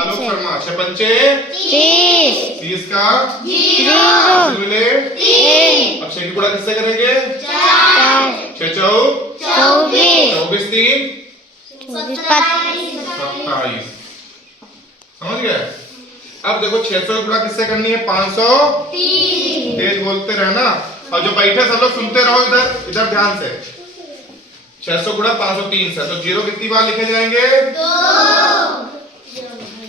आलोक शर्मा। 6 पंचे 30, 30 का 0, मिले। 1, अब 6 की गुणा किससे करेंगे? 4, 6 चौ 24, 24 3 27, 27। समझ गए? अब देखो 600 की गुणा किससे करनी है? 500। तेज बोलते रहना, और जो बैठे सब लोग सुनते रहो, इधर इधर ध्यान से। 600 गुणा 503 से, तो जीरो कितनी बार लिखे जाएंगे? 2।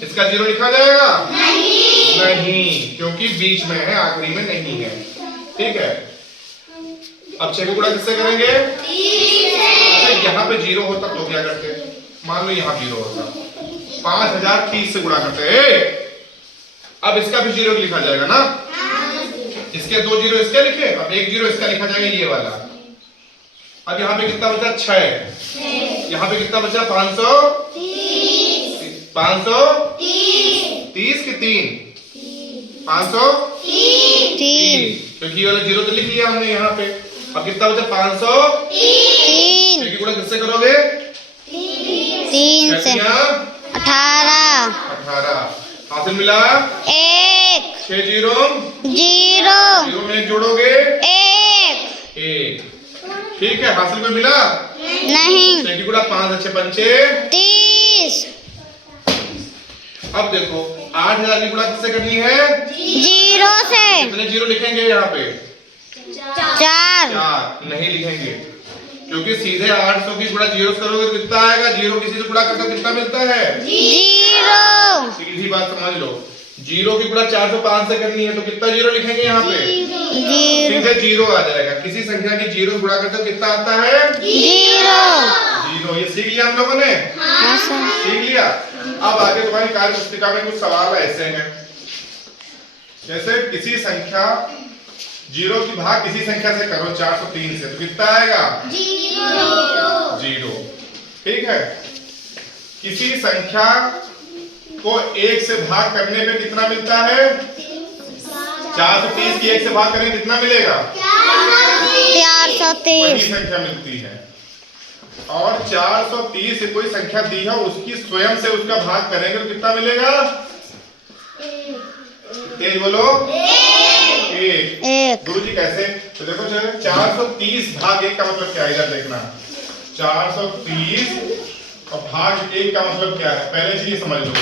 इसका जीरो लिखा जाएगा? नहीं, क्योंकि बीच में है, आखिरी में नहीं है। ठीक है। अब 6 को गुणा किससे करेंगे? अच्छा, यहाँ पे जीरो होता तो क्या करते? मान लो यहाँ जीरो होता, 5030 से गुणा करते। अब इसका भी जीरो लिखा जाएगा ना? इसके 2 जीरो इसके लिखे, अब 1 जीरो इसका लिखा जाएगा, ये वाला। अब यहाँ पे कितना बचा? 6। यहाँ पे कितना बचा? 530 की 3 530, क्योंकि ये वाला जीरो तो लिख लिया हमने यहाँ पे। अब कितना बचा? 503 की गुणा किससे करोगे? 3 से 18, 18 हासिल मिला 1, 6 जीरो 0, में 1 जोड़ोगे 1, 1। ठीक है, हासिल में मिला नहीं, 6 की गुणा 5 अच्छे पंचे 30, अब देखो 8000 की गुणा किससे करनी है? 0 से कितने जीरो लिखेंगे यहाँ पे? 4, 4 नहीं लिखेंगे, क्योंकि सीधे 800 की गुणा जीरो से करोगे तो कितना आएगा? जीरो किसी से गुणा करते कितना मिलता है? 0, सीधी बात समझ लो। जीरो की गुणा 405 से करनी है तो कितना जीरो लिखेंगे यहाँ पे? 0, सीधे जीरो आ जाएगा। किसी संख्या की जीरो गुणा करते तो कितना आता है? 0। ये सीख लिया हम लोगों ने? हाँ सर। सीख लिया। अब आगे तुम्हारी कार्य पुस्तिका में कुछ सवाल ऐसे हैं, जैसे किसी संख्या जीरो की भाग किसी संख्या से करो 403 से, तो कितना आएगा? 0। ठीक है। किसी संख्या को 1 से भाग करने पे कितना मिलता है? 430 की 1 से भाग करें कितना मिलेगा? 430 वही संख्या मिलती है। और 430 से कोई संख्या दी है, उसकी स्वयं से उसका भाग करेंगे तो कितना मिलेगा? तेज बोलो। 1। गुरु जी कैसे? तो देखो 430 भाग 1 का मतलब क्या है? इधर देखना, 430 और भाग 1 का मतलब क्या है? पहले चीज समझ लो,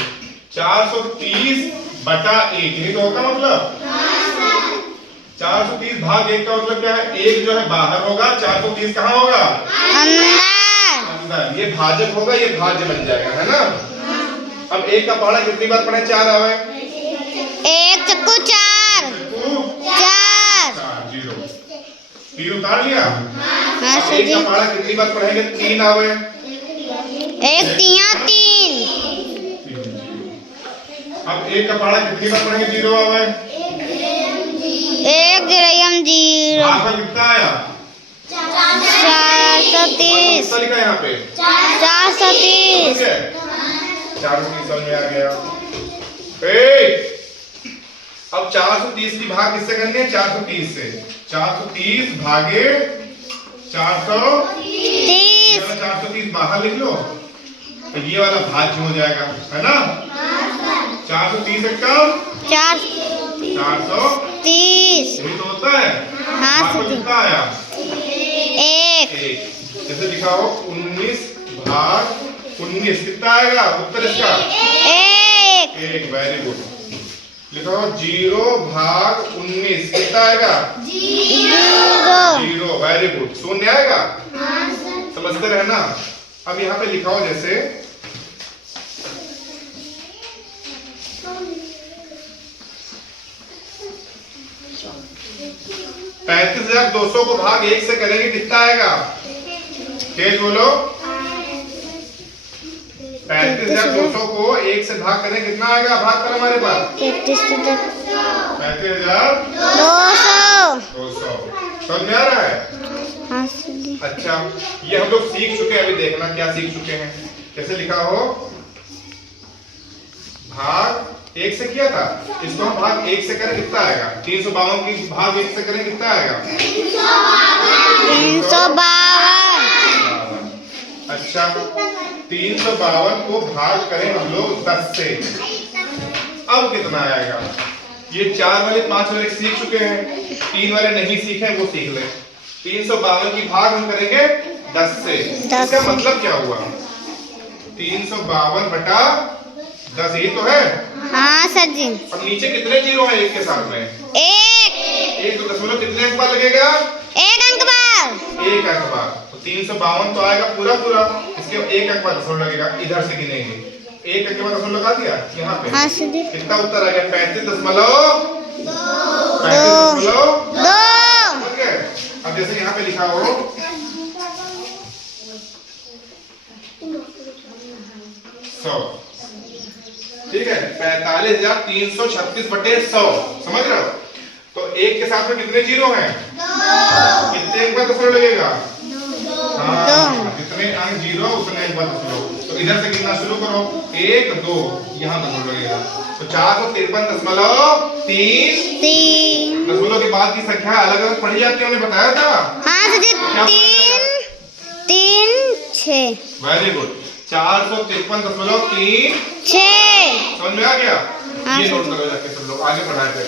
430 बटा 1 यही तो होगा मतलब। 430 भाग 1 का मतलब क्या है? 1 जो है बाहर होगा, 430 कहाँ होगा? अंदर। ये भाजक होगा, ये भाज्य बन जाएगा, है ना? अब 1 का पहाड़ा कितनी बार पढ़े? 4 आवे। 1 चक्कू 4, 4 0 3 उतार लिया। हाँ अब सर 1 जी। का पहाड़ा कितनी बार पढ़ेंगे? 3 आवे। 1 तिया 3, अब 1 का पहाड़ा कितनी बार पढ़ेंगे? 0 आवे। 1 0 0, भाग कितना आया? 430, कितना लिखा यहाँ पे? 430, 430 समझ में आ गया। अब 430 की भाग किससे करनी है? 430 से। 430 भागे 430, 430 बाहर लिख लो तो ये वाला भाज्य हो जाएगा, है ना? 430 का 430 यही तो होता है। हाँ भाग सर जी। कितना आया? 1, जैसे लिखा हो 19 भाग 19 कितना आएगा उत्तर इसका? 1, वेरी गुड। लिखो 0 भाग 19 कितना आएगा? 0। Very good. शून्य आएगा? समझते रहना। अब यहाँ पे लिखा हो जैसे 35,200 को भाग 1 से करेंगे कितना आएगा? तेज बोलो। 35,200 को 1 से भाग करें कितना आएगा? भाग कर हमारे पास 35,200 समझ में आ रहा है? हाँ सर जी। अच्छा, ये हम लोग सीख चुके हैं। अभी देखना क्या सीख चुके हैं। कैसे लिखा हो? भाग 1 से किया था, इसको हम भाग 1 से करें कितना आएगा? 352 की भाग 1 से करें कितना आएगा? 352। अच्छा, 352 को भाग करें हम लोग 10 से अब कितना आएगा? ये 4 वाले 5 वाले सीख चुके हैं, 3 वाले नहीं सीखे वो सीख ले। 352 की भाग हम करेंगे 10 से। इसका मतलब क्या हुआ? 352 बटा 10 ये तो है। हाँ सर जी। और नीचे कितने जीरो हैं एक के साथ में? एक तो दशमलव कितने अंक बाद लगेगा? एक अंक बाद। एक अंक बाद। तो 352 तो आएगा पूरा पूरा, इसके एक अंक बाद दशमलव लगेगा। इधर से गिनेंगे, एक अंक के बाद दशमलव लगा दिया यहाँ पे। हाँ सर जी। कितना उत्तर आ गया? 35.2। 35.2। अब जैसे यहाँ पे लिखा हो 100, ठीक है, 45,336 बटे 100, समझ रहे हो? तो एक के साथ में कितने जीरो हैं? कितने अंक बाद दशमलव लगेगा? हाँ, जितने अंक जीरो उतने अंक बाद दशमलव। तो इधर से गिनना शुरू करो, 1 2 यहाँ दशमलव लगेगा। तो 453.3 दशमलव के बाद की संख्या अलग अलग पढ़ी जाती है, हमने बताया था। हाँ सर जी। 3 6। Very good. 453.3 6 समझ में आ गया? हाँ, ये नोट करो जाके सब लोग, आगे पढ़ाए थे।